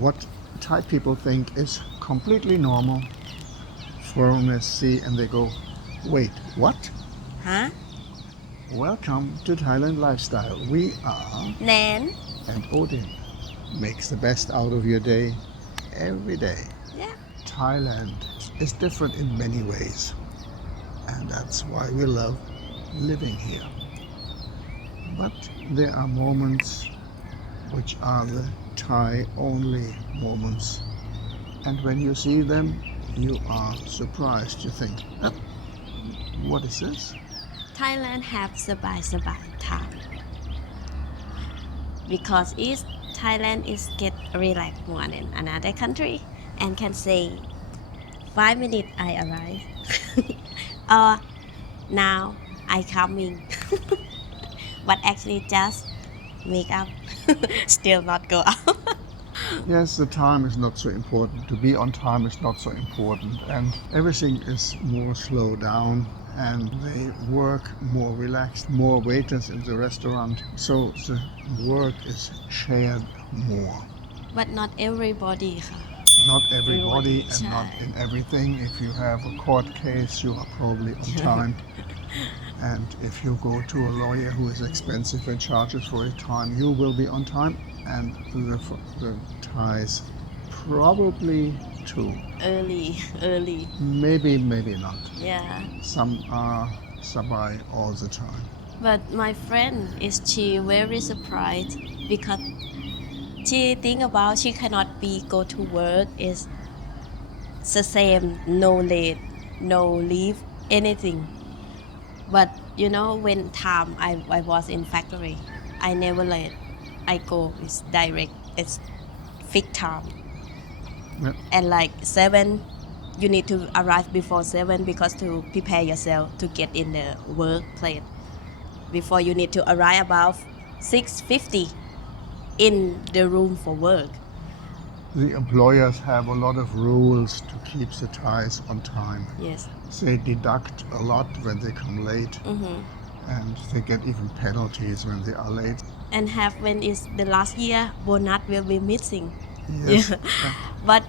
what Thai people think is completely normal. Foreigners see and they go, wait, what? Huh? Welcome to Thailand Lifestyle. We are Nann and Odin. Makes the best out of your day every day. Yeah. Thailand is different in many ways, and that's why we love living here. But there are moments which are the Thai only moments, and when you see them you are surprised. You think, what is this? Thailand have Sabai Sabai time because East Thailand is get relaxed more than another country and can say 5 minutes I arrive or now I coming but actually just wake up still not go out. Yes, the time is not so important. To be on time is not so important, and everything is more slow down, and they work more relaxed, more waiters in the restaurant, so the work is shared more. But not everybody ค่ะ Not everybody and ใช่ not in everything. If you have a court case, you are probably on time. And if you go to a lawyer who is expensive and charges for his time, you will be on time. And the Thais probably too. early Maybe not. yeah Some are Sabai all the time. but my friend is she very surprised because she think about she cannot be go to work is the same no late no leave anything but you know when time I was in factory I never late I go is direct it's fixed time Yep. and like 7 you need to arrive before 7 because to prepare yourself to get in the workplace before you need to arrive about 6:50 in the room for work. The employers have a lot of rules to keep the Thais on time. Yes. They deduct a lot when they come late, and they get even penalties when they are late. And have when is the last year bonus will be missing. Yes. Yeah. But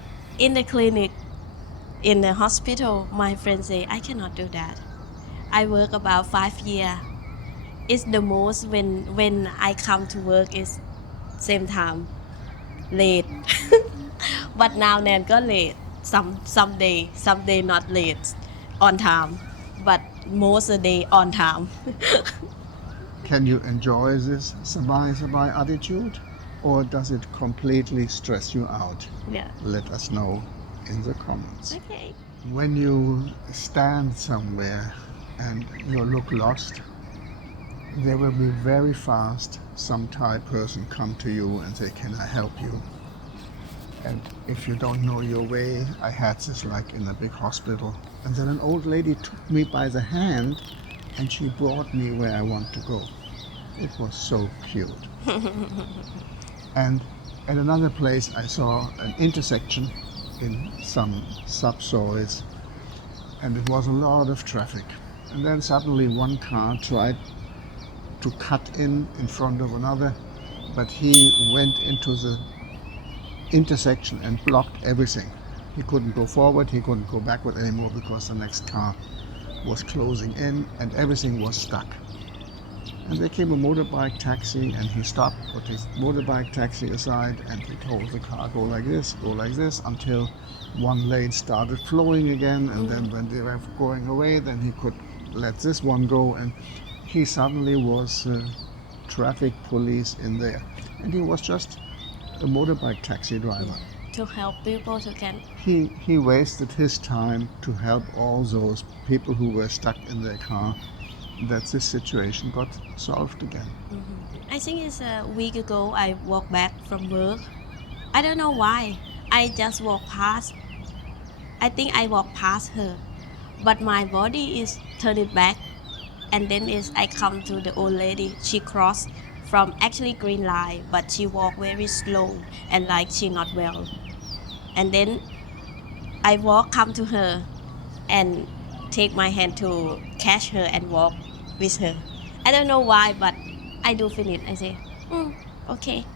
in the clinic, in the hospital, my friend say I cannot do that. I work about 5 years. It's the most when I come to work is same time late. But now Nanก็ late some day not late on time but most of the day on time. Can you enjoy this Sabai Sabai attitude, or does it completely stress you out? Yeah. Let us know in the comments. Okay. When you stand somewhere and you look lost, there will be very fast some Thai person come to you and say, can I help you? And if you don't know your way, I had this like in a big hospital. And then an old lady took me by the hand and she brought me where I want to go. It was so cute. And at another place I saw an intersection in some subsoils, and it was a lot of traffic. And then suddenly one car tried to cut in front of another, but he went into the intersection and blocked everything. He couldn't go forward, he couldn't go backward anymore because the next car was closing in and everything was stuck. And there came a motorbike taxi and he stopped, put his motorbike taxi aside, and he told the car, go like this, until one lane started flowing again, and then when they were going away, then he could let this one go, and he suddenly was traffic police in there. And he was just a motorbike taxi driver. To help people to can. He wasted his time to help all those people who were stuck in their car, that this situation got solved again. I think it's a week ago I walked back from work. I don't know why. I just walked past. I think I walked past her. But my body is turned back. And then is I come to the old lady. She crossed from actually green line, but she walked very slow and like she not well. And then I come to her and take my hand to catch her and walk with her. I don't know why, but I do finish. I say, okay,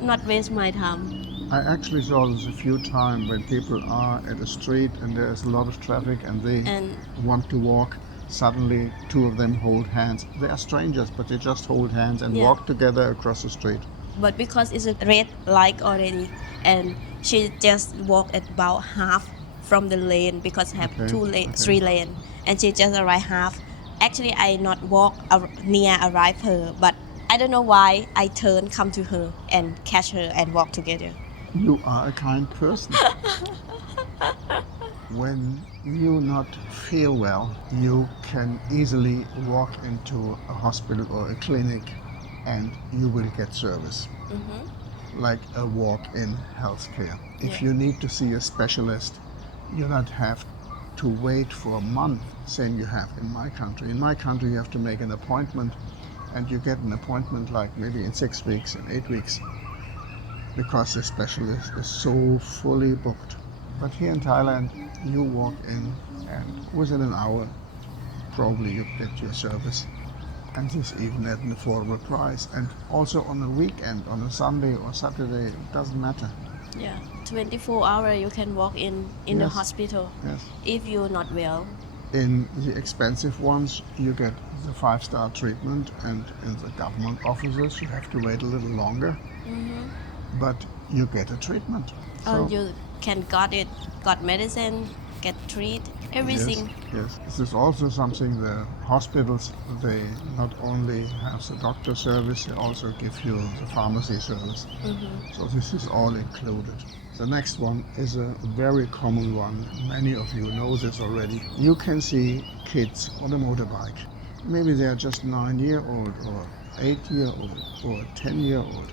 not waste my time. I actually saw this a few times when people are at a street and there's a lot of traffic and they And want to walk. Suddenly, two of them hold hands. They are strangers, but they just hold hands and Yeah. walk together across the street. but because it's a red light already, and she just walked about half from the lane because have Okay, okay. 3 lane, and she just arrived half. Actually, I not walk near arrive her, but I don't know why I turn come to her and catch her and walk together. You are a kind person. When you not feel well, you can easily walk into a hospital or a clinic and you will get service. Like a walk-in healthcare. If Yeah. you need to see a specialist, you not have to wait for a month, same you have in my country. In my country, you have to make an appointment, and you get an appointment like maybe in 6 weeks, in 8 weeks, because the specialist is so fully booked. But here in Thailand, you walk in, and within an hour, probably you get your service. And this even at an affordable price. And also on a weekend, on a Sunday or Saturday, it doesn't matter. Yeah, 24 hour you can walk in the Yes. hospital Yes. if you're not well. In the expensive ones, you get the 5-star treatment, and in the government offices, you have to wait a little longer. But you get a treatment. Or you can got medicine, get treat, everything. Yes. This is also something the hospitals, they not only have the doctor service, they also give you the pharmacy service. So this is all included. The next one is a very common one. Many of you know this already. You can see kids on a motorbike. Maybe they are just 9-year-old or 8-year-old or 10-year-old.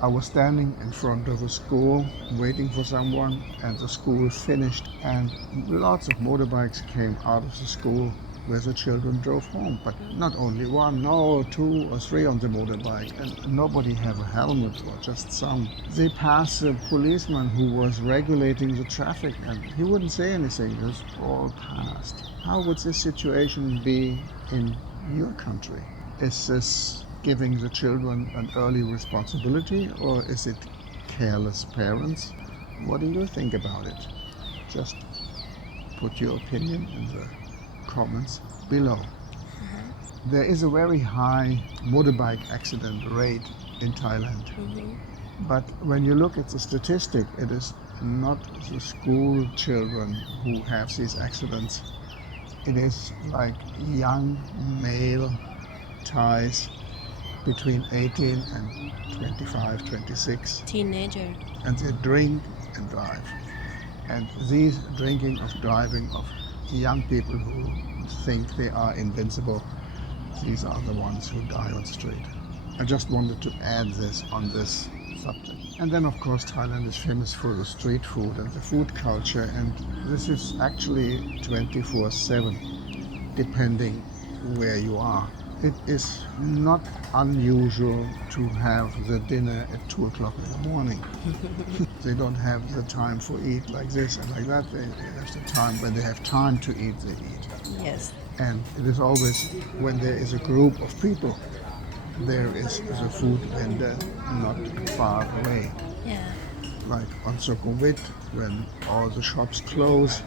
I was standing in front of a school waiting for someone, and the school finished, and lots of motorbikes came out of the school where the children drove home. But not only one, no, 2 or 3 on the motorbike, and nobody have a helmet or just some. They passed the policeman who was regulating the traffic, and he wouldn't say anything, just all passed. How would this situation be in your country? Is this giving the children an early responsibility, or is it careless parents? What do you think about it? Just put your opinion in the comments below. There is a very high motorbike accident rate in Thailand. But when you look at the statistic, it is not the school children who have these accidents. It is like young male Thais between 18 and 25, 26. Teenager. And they drink and drive. And these drinking of driving of young people who think they are invincible, these are the ones who die on the street. I just wanted to add this on this subject. And then of course Thailand is famous for the street food and the food culture, and this is actually 24/7, depending where you are. It is not unusual to have the dinner at 2 o'clock in the morning. They don't have the time for eat like this and like that. They have the time when they have time to eat, they eat. Yes. And it is always when there is a group of people, there is the food vendor not far away. Yeah. Like on Sukhumvit, when all the shops close,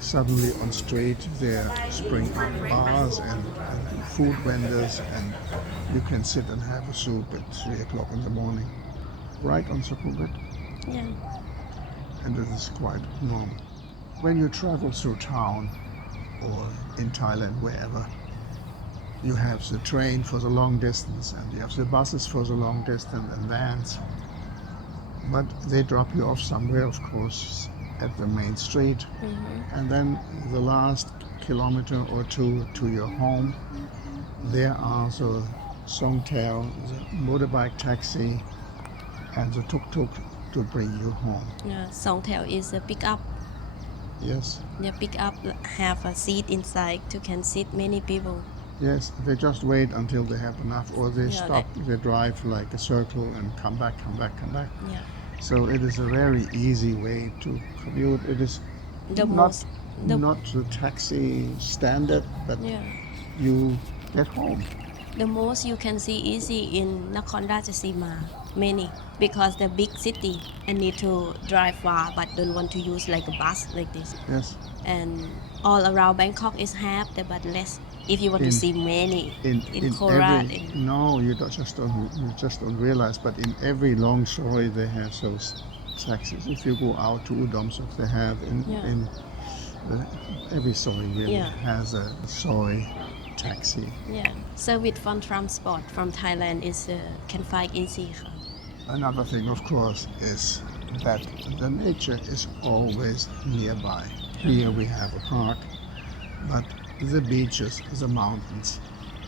suddenly on street there spring up bars and food vendors, and you can sit and have a soup at 3 o'clock in the morning, right on Sukhumvit, Yeah. and it is quite normal. When you travel through town or in Thailand, wherever, you have the train for the long distance and you have the buses for the long distance and vans. But they drop you off somewhere, of course, at the main street. And then the last kilometer or 2 to your home, there are the songtail, the motorbike taxi, and the tuk-tuk to bring you home. Yeah. Songtail is a pickup. Yes, The pickup have a seat inside to can sit many people. yes, they just wait until they have enough, or they Yeah, stop, they drive like a circle and come back. Yeah. So it is a very easy way to commute. It is The not, most. The, not the taxi standard, but yeah. you get home. The most you can see easy in Nakhon Ratchasima. many because the big city and need to drive far but don't want to use like a bus like this. Yes. And all around Bangkok is have the but less. If you want to In- see many in every Korat, no, you just don't realize, but in every long soi they have those taxis. If you go out to Udom Sok, they have in every soi really Yeah. has a soi taxi. yeah, service from transport from Thailand is can find easy. Another thing, of course, is that the nature is always nearby. Here we have a park, but the beaches, the mountains.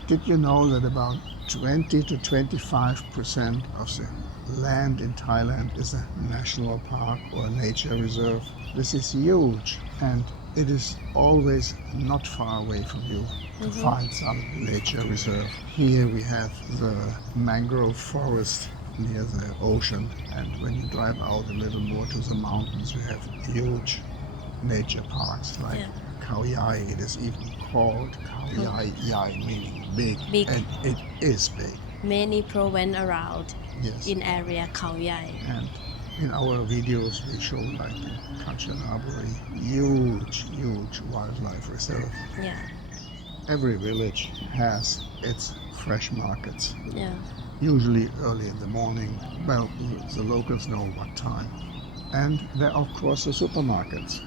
Did you know that about 20 to 25% of the land in Thailand is a national park or a nature reserve? This is huge, and it is always not far away from you to find some nature reserve. Here we have the mangrove forest near the ocean, and when you drive out a little more to the mountains, you have huge nature parks like Khao Yai. It is even called Khao Yai, Yai meaning big, Big. and it is big. Many province around Yes. in area Khao Yai. And in our videos we show like in Kanchanaburi, huge wildlife reserve. Yeah, Every village has its fresh markets, yeah, usually early in the morning. Well, the locals know what time. And there are of course the supermarkets.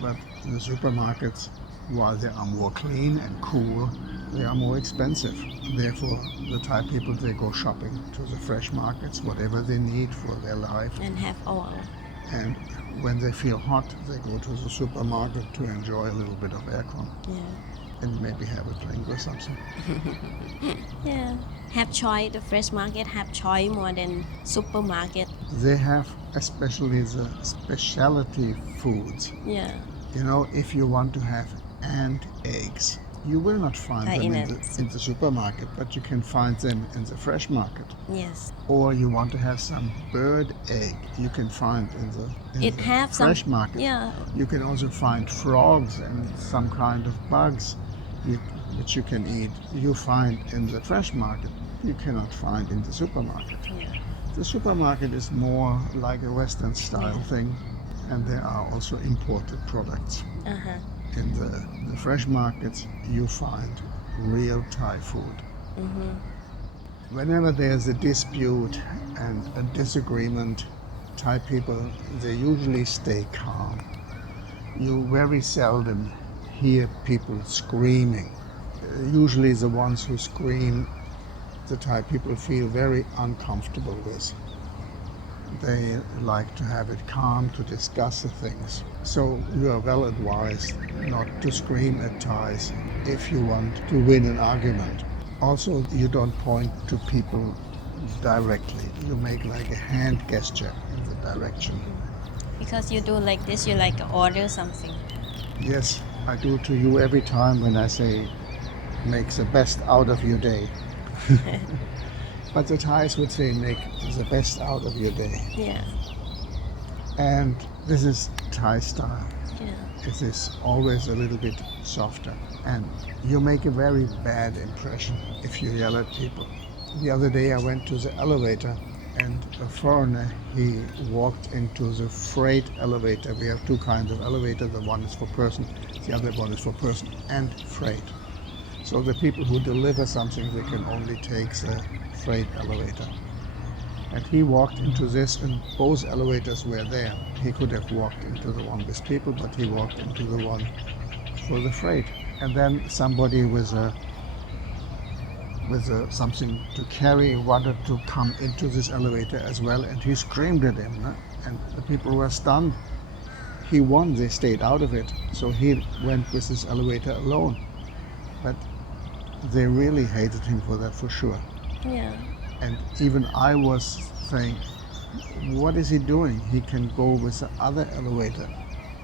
But the supermarkets, while they are more clean and cool, they are more expensive. Therefore, the Thai people, they go shopping to the fresh markets, whatever they need for their life. and have all. And when they feel hot, they go to the supermarket to enjoy a little bit of aircon Yeah, and maybe have a drink or something. yeah. Have choice. The fresh market have choice more than supermarket. They have especially the specialty foods. Yeah, You know, if you want to have ant eggs, you will not find them in the supermarket, but you can find them in the fresh market. yes. Or you want to have some bird egg, you can find in the fresh market. Yeah, You can also find frogs and some kind of bugs which you can eat. You find in the fresh market, you cannot find in the supermarket. yeah, The supermarket is more like a Western style thing, and there are also imported products. In the fresh markets, you find real Thai food. Whenever there's a dispute and a disagreement, Thai people, they usually stay calm. You very seldom hear people screaming. Usually the ones who scream, the Thai people feel very uncomfortable with. They like to have it calm, to discuss the things. So you are well advised not to scream at Thais if you want to win an argument. Also, you don't point to people directly. You make like a hand gesture in the direction. because you do like this, you like order something. Yes, I do to you every time when I say, make the best out of your day. But the Thais would say, make the best out of your day. Yeah, And this is Thai style. yeah, It is always a little bit softer. And you make a very bad impression if you yell at people. The other day I went to the elevator and a foreigner, he walked into the freight elevator. We have two kinds of elevator. The one is for person, the other one is for person and freight. So the people who deliver something, they can only take the freight elevator. And he walked into this, and both elevators were there. He could have walked into the one with people, but he walked into the one for the freight. And then somebody with something to carry wanted to come into this elevator as well, and he screamed at him, and the people were stunned. He won, they stayed out of it, so he went with this elevator alone. But they really hated him for that, for sure. yeah, And even I was saying, what is he doing? He can go with the other elevator.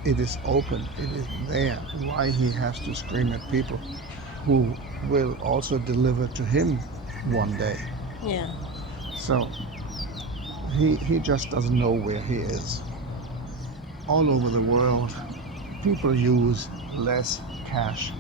It is open, it is there. Why he has to scream at people who will also deliver to him one day? yeah, So he just doesn't know where he is. All over the world, people use less cash.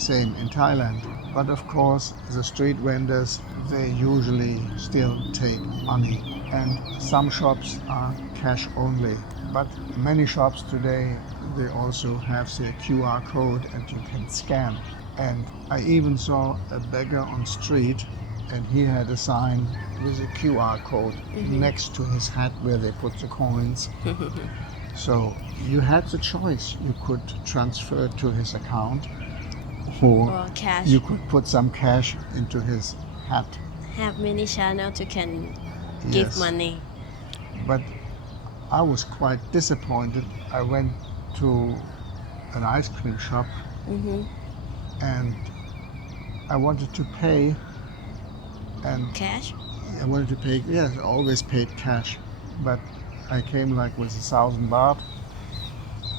same in Thailand. But of course, the street vendors, they usually still take money. And some shops are cash only. But many shops today, they also have the QR code and you can scan. And I even saw a beggar on street and he had a sign with a QR code next to his hat where they put the coins. So you had the choice. You could transfer it to his account or cash. you could put some cash into his hat. Have many channels you can give Yes. money. But I was quite disappointed. I went to an ice cream shop and I wanted to pay and Cash? I wanted to pay, yes, I always paid cash, but I came like with 1,000 baht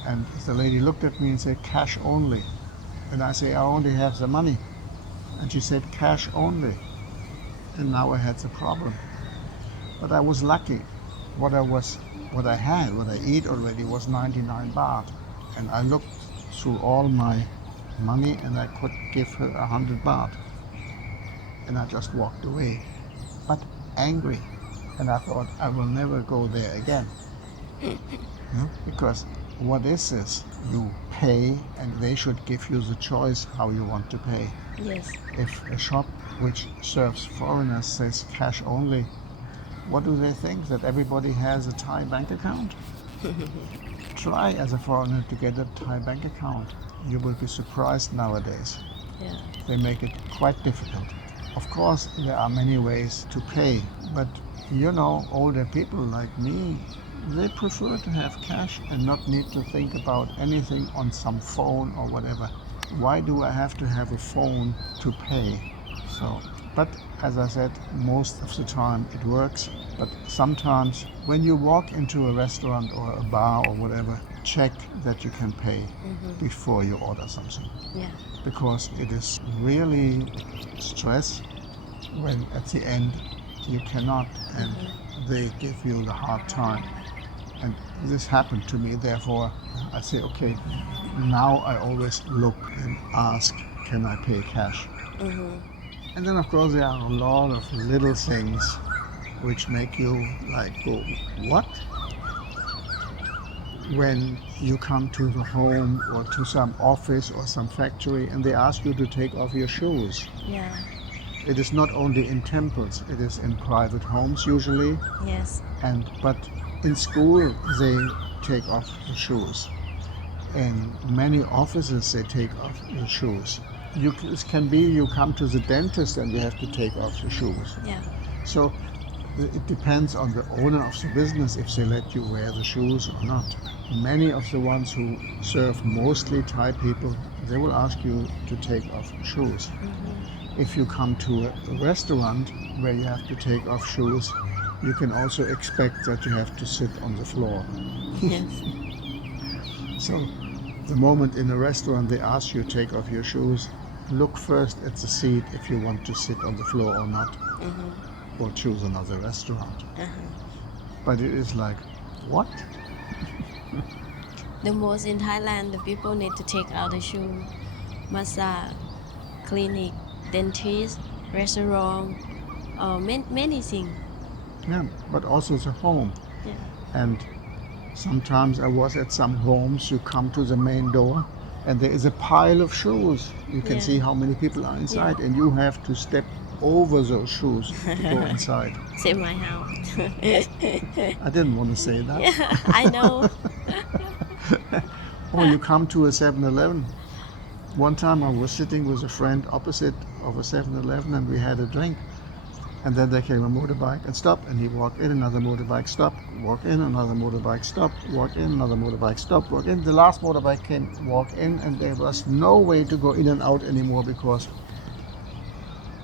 and the lady looked at me and said, cash only. And I say, I only have the money. And she said, cash only. And now I had the problem. But I was lucky. What I eat already was 99 baht. And I looked through all my money and I could give her 100 baht. And I just walked away, but angry. And I thought, I will never go there again. Because what is this? You pay and they should give you the choice how you want to pay. Yes. If a shop which serves foreigners says cash only, what do they think? That everybody has a Thai bank account? Try as a foreigner to get a Thai bank account. You will be surprised nowadays. Yeah. They make it quite difficult. Of course, there are many ways to pay, but older people like me, they prefer to have cash and not need to think about anything on some phone or whatever. Why do I have to have a phone to pay? But as I said, most of the time it works. But sometimes when you walk into a restaurant or a bar or whatever, check that you can pay before you order something. Yeah. Because it is really stress when at the end you cannot and they give you the hard time. And this happened to me, therefore I say, okay, now I always look and ask, can I pay cash? And then of course there are a lot of little things which make you like go, what? When you come to the home or to some office or some factory and they ask you to take off your shoes. Yeah. It is not only in temples, it is in private homes usually. Yes. But in school they take off the shoes. In many offices they take off the shoes. It can be you come to the dentist and you have to take off the shoes. Yeah. So it depends on the owner of the business if they let you wear the shoes or not. Many of the ones who serve mostly Thai people, they will ask you to take off shoes. If you come to a restaurant where you have to take off shoes, you can also expect that you have to sit on the floor. Yes. So the moment in a restaurant they ask you to take off your shoes, look first at the seat if you want to sit on the floor or not. Or choose another restaurant. But it is like, what? The most in Thailand, the people need to take out the shoe. Massage, clinic, dentist, restaurant, many things. Yeah, but also the home. Yeah. And sometimes I was at some homes, you come to the main door and there is a pile of shoes. You can see how many people are inside and you have to step over those shoes to go inside. Same my house. I didn't want to say that. Yeah, I know. Or you come to a 7-Eleven. One time I was sitting with a friend opposite of a 7-Eleven and we had a drink. And then there came a motorbike and stopped, and he walked in, another motorbike, stop, walk in, another motorbike, stop, walk in, another motorbike, stop, walk in. The last motorbike came, walk in, and there was no way to go in and out anymore because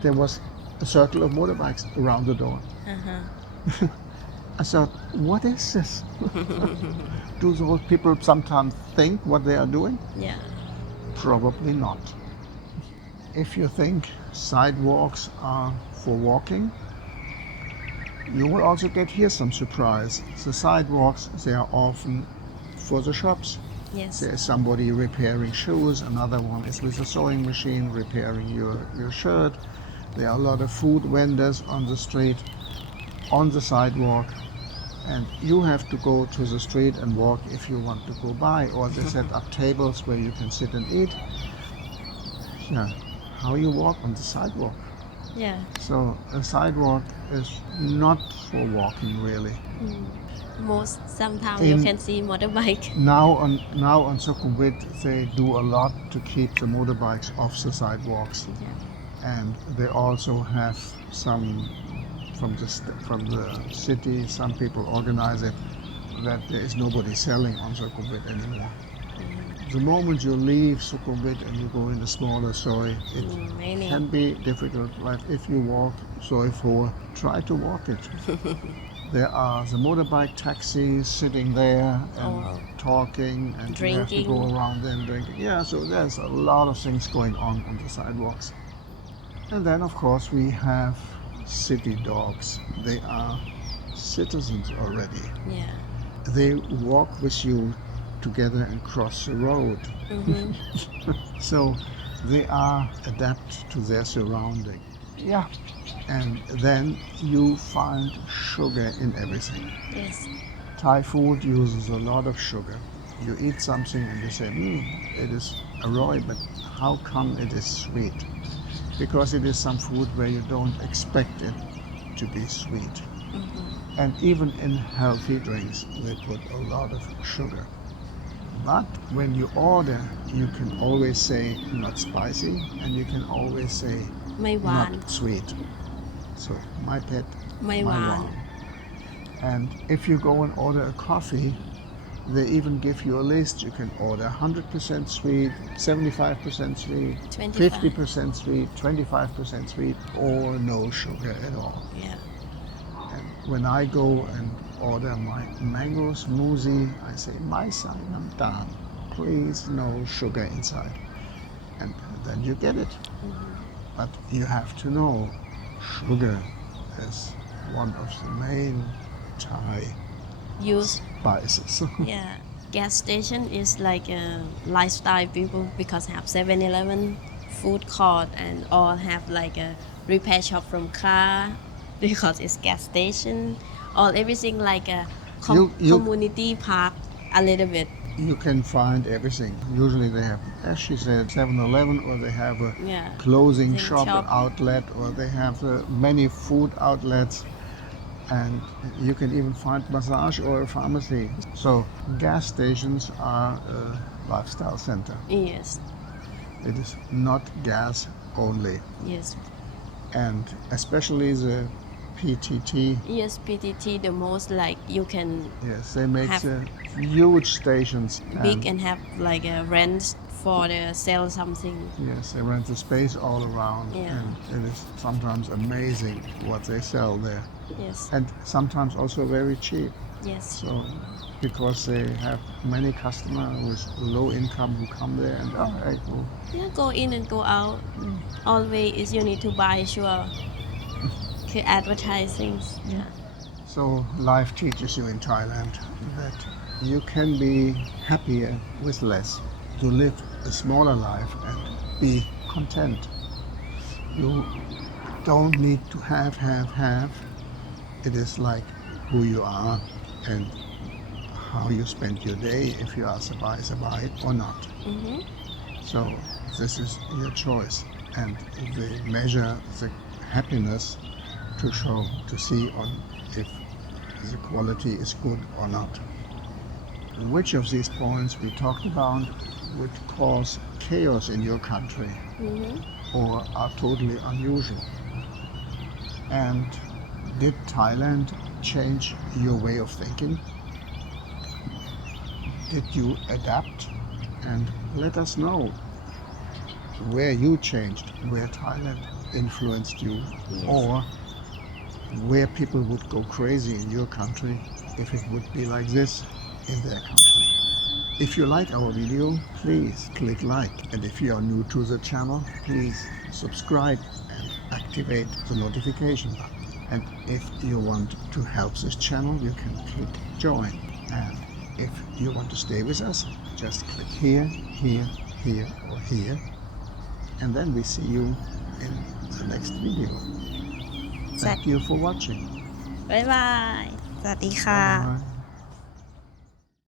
there was a circle of motorbikes around the door. I thought, what is this? Do those people sometimes think what they are doing? Yeah. Probably not. If you think sidewalks are for walking, you will also get here some surprise. The sidewalks, they are often for the shops. Yes. There's somebody repairing shoes, another one is with a sewing machine repairing your shirt. There are a lot of food vendors on the street, on the sidewalk, and you have to go to the street and walk if you want to go by, or they set up tables where you can sit and eat. Yeah, how you walk on the sidewalk. Yeah. So a sidewalk is not for walking really. Sometimes you can see motorbike. Now on Sukhumvit they do a lot to keep the motorbikes off the sidewalks, Yeah. and they also have some from the city. Some people organize it that there is nobody selling on Sukhumvit anymore. The moment you leave Sukhumvit and you go in the smaller Soy, it can be difficult. Like if you walk Soy 4, try to walk it. There are the motorbike taxis sitting there and talking, and drinking. you have to go around and drinking. Yeah, so there's a lot of things going on the sidewalks. And then of course we have city dogs. They are citizens already. Yeah. They walk with you together and cross the road. So they are adapt to their surrounding. Yeah. And then you find sugar in everything. Yes. Thai food uses a lot of sugar. You eat something and you say, it is arroy, but how come it is sweet? Because it is some food where you don't expect it to be sweet. And even in healthy drinks, they put a lot of sugar. But when you order, you can always say not spicy, and you can always say not sweet. So my pet, my one. And if you go and order a coffee, they even give you a list. You can order 100% sweet, 75% sweet, 50% sweet, 25% sweet, or no sugar at all. Yeah. And when I go and order my mango smoothie, I say, "My son, namtan, please no sugar inside." And then you get it. But you have to know, sugar is one of the main Thai spices. Yeah. Gas station is like a lifestyle people because have 7-Eleven, food court, and all have like a repair shop from car because it's gas station. All everything like a community park a little bit. You can find everything. Usually they have, as she said, 7-Eleven, or they have a clothing shop, an outlet, or they have many food outlets, and you can even find massage or a pharmacy. So gas stations are a lifestyle center. Yes. It is not gas only. Yes. And especially the PTT. Yes, PTT the most like you can. Yes, they make huge stations. Big and have like a rent for the sell something. Yes, they rent the space all around, Yeah. and it is sometimes amazing what they sell there. Yes. And sometimes also very cheap. Yes. So because they have many customers with low income who come there and go in and go out. Always you need to buy sure. Advertising. Yeah. So life teaches you in Thailand that you can be happier with less. To live a smaller life and be content. You don't need to have. It is like who you are and how you spend your day, if you are Sabai Sabai or not. So this is your choice, and they measure the happiness to see on if the quality is good or not. Which of these points we talked about would cause chaos in your country or are totally unusual? And did Thailand change your way of thinking? Did you adapt? And let us know where you changed, where Thailand influenced you, or where people would go crazy in your country if it would be like this in their country. If you like our video, please click like, and if you are new to the channel, please subscribe and activate the notification button. And if you want to help this channel, you can click join. And if you want to stay with us, just click here, here, here, or here, and then we see you in the next video. Thank you for watching. บ๊ายบาย สวัสดีค่ะ Bye bye.